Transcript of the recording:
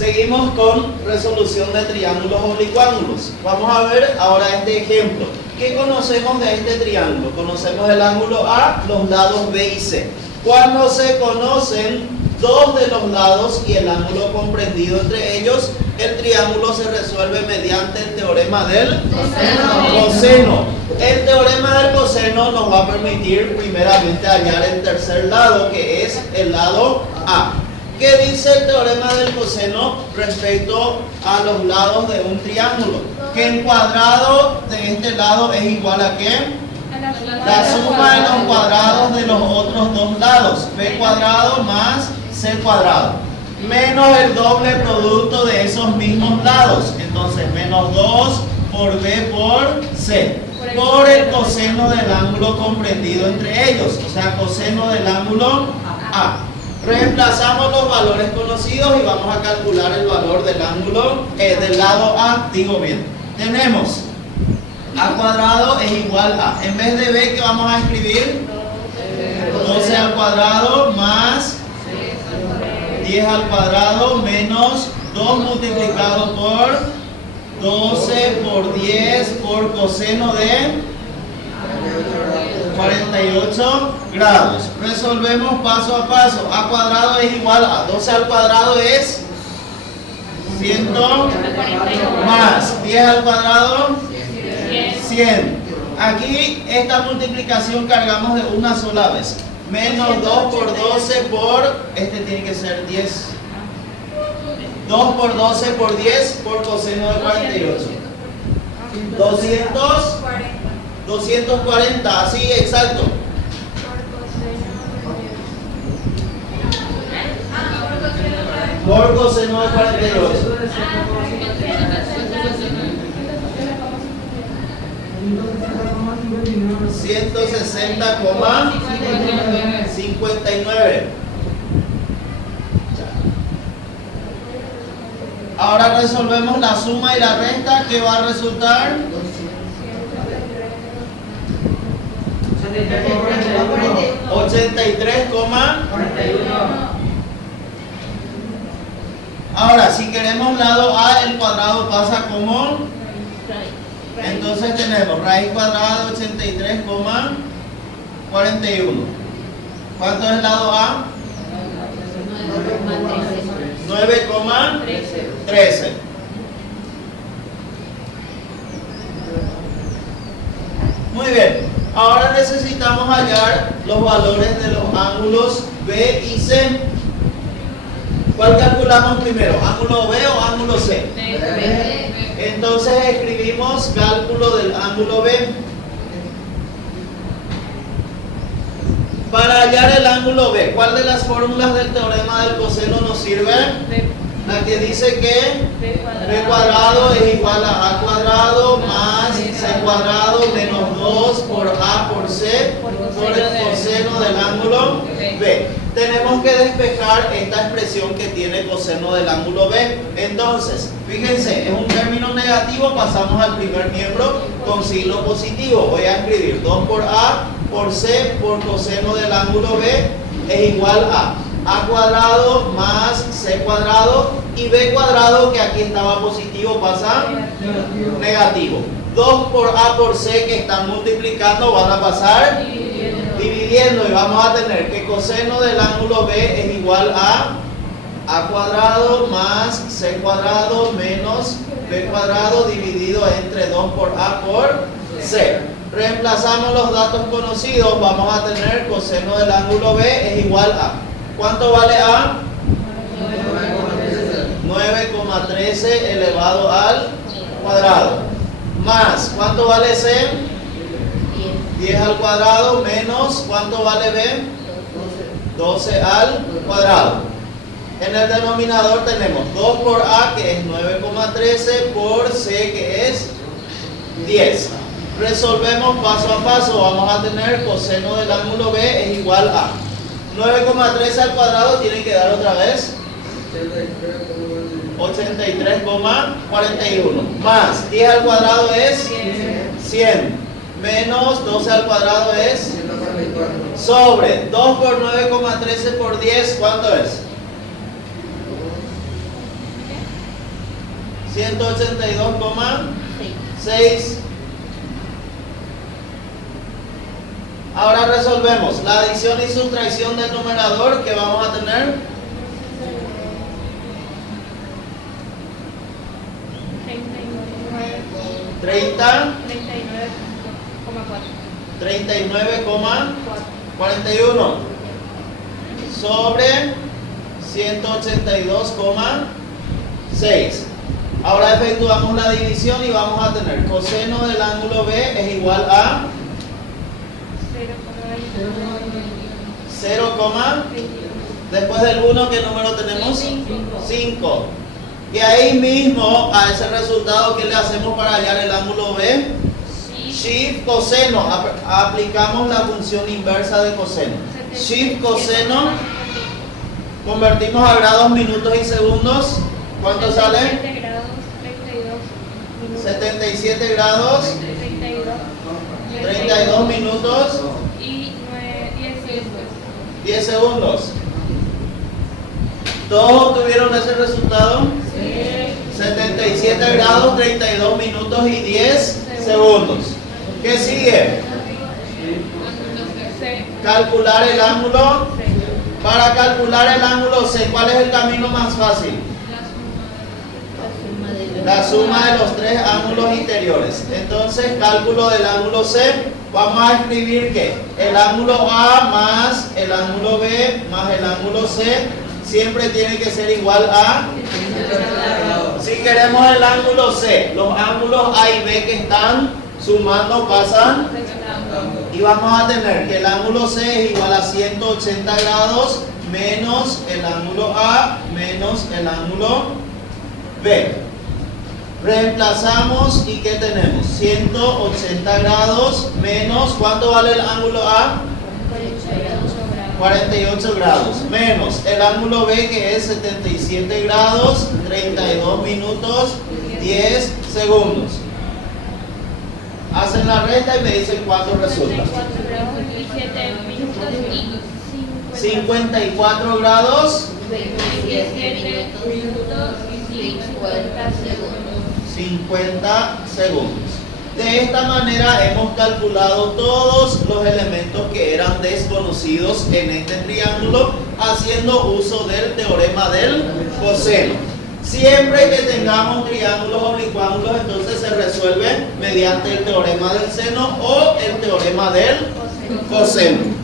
Seguimos con resolución de triángulos oblicuángulos. Vamos a ver ahora este ejemplo. ¿Qué conocemos de este triángulo? Conocemos el ángulo A, los lados B y C. Cuando se conocen dos de los lados y el ángulo comprendido entre ellos, el triángulo se resuelve mediante el teorema del coseno. El teorema del coseno nos va a permitir primeramente hallar el tercer lado, que es el lado A. ¿Qué dice el teorema del coseno respecto a los lados de un triángulo? Que el cuadrado de este lado es igual a ¿qué? La suma de los cuadrados de los otros dos lados. B cuadrado más C cuadrado. Menos el doble producto de esos mismos lados. Entonces, menos 2 por B por C. Por el coseno del ángulo comprendido entre ellos. O sea, coseno del ángulo A. Reemplazamos los valores conocidos y vamos a calcular el valor del ángulo del lado A. Digo bien, tenemos A cuadrado es igual a, en vez de B, ¿qué vamos a escribir? 12 al cuadrado más 10 al cuadrado menos 2 multiplicado por 12 por 10 por coseno de 48 grados. Resolvemos paso a paso. A cuadrado es igual a 12 al cuadrado es 100 más 10 al cuadrado 100. Aquí esta multiplicación cargamos de una sola vez. Menos 2 por 12 por, este tiene que ser 10. 2 por 12 por 10 por coseno de 48. 240, así exacto. Por coseno de 48. 160,59. Ahora resolvemos la suma y la resta, que va a resultar 83,41. Ahora, si queremos lado A, el cuadrado pasa como, entonces tenemos raíz cuadrada de 83,41. ¿Cuánto es el lado A? 9,13. Muy bien. Ahora necesitamos hallar los valores de los ángulos B y C. ¿Cuál calculamos primero? ¿Ángulo B o ángulo C? Entonces escribimos cálculo del ángulo B. Para hallar el ángulo B, ¿cuál de las fórmulas del teorema del coseno nos sirve? La que dice que B cuadrado es igual a A cuadrado más C cuadrado menos 2 por A por C por el coseno del ángulo B. Tenemos que despejar esta expresión que tiene coseno del ángulo B. Entonces, fíjense, es un término negativo, pasamos al primer miembro con signo positivo. Voy a escribir 2 por A por C por coseno del ángulo B es igual a A cuadrado más C cuadrado y B cuadrado, que aquí estaba positivo, pasa negativo. 2 por A por C, que están multiplicando, van a pasar dividiendo, y vamos a tener que coseno del ángulo B es igual a A cuadrado más C cuadrado menos B cuadrado dividido entre 2 por A por C. Reemplazamos los datos conocidos, vamos a tener coseno del ángulo B es igual a, ¿cuánto vale A? 9,13 elevado al cuadrado. Más, ¿cuánto vale C? 10 al cuadrado menos, ¿cuánto vale B? 12 al cuadrado. En el denominador tenemos 2 por A, que es 9,13, por C, que es 10. Resolvemos paso a paso. Vamos a tener coseno del ángulo B es igual a 9,13 al cuadrado, tiene que dar otra vez 83,41 más 10 al cuadrado es 100 menos 12 al cuadrado es sobre 2 por 9,13 por 10, ¿cuánto es? 182,6. Ahora resolvemos la adición y sustracción del numerador que vamos a tener. 39,41 sobre 182,6. Ahora efectuamos la división y vamos a tener coseno del ángulo B es igual a 0, después del 1, ¿qué número tenemos? 5. Y ahí mismo, a ese resultado, ¿qué le hacemos para hallar el ángulo B? Shift coseno. Aplicamos la función inversa de coseno. Shift coseno. Convertimos a grados, minutos y segundos. ¿Cuánto sale? 77 grados, 32 minutos y 10 segundos. ¿Todos obtuvieron ese resultado? Sí. 77 grados, 32 minutos y 10 segundos. ¿Qué sigue? Calcular el ángulo. Para calcular el ángulo C, ¿cuál es el camino más fácil? La suma de los tres ángulos interiores. Entonces, cálculo del ángulo C, vamos a escribir que el ángulo A más el ángulo B más el ángulo C siempre tiene que ser igual a... Si queremos el ángulo C, los ángulos A y B que están sumando pasan y vamos a tener que el ángulo C es igual a 180 grados menos el ángulo A menos el ángulo B. Reemplazamos y ¿qué tenemos? 180 grados menos, ¿cuánto vale el ángulo A? 48 grados menos el ángulo B que es 77 grados, 32 minutos, 10 segundos. Hacen la resta y me dicen cuánto resulta. 54 grados, 50 segundos. De esta manera hemos calculado todos los elementos que eran desconocidos en este triángulo haciendo uso del teorema del coseno. Siempre que tengamos triángulos oblicuángulos, entonces se resuelve mediante el teorema del seno o el teorema del coseno.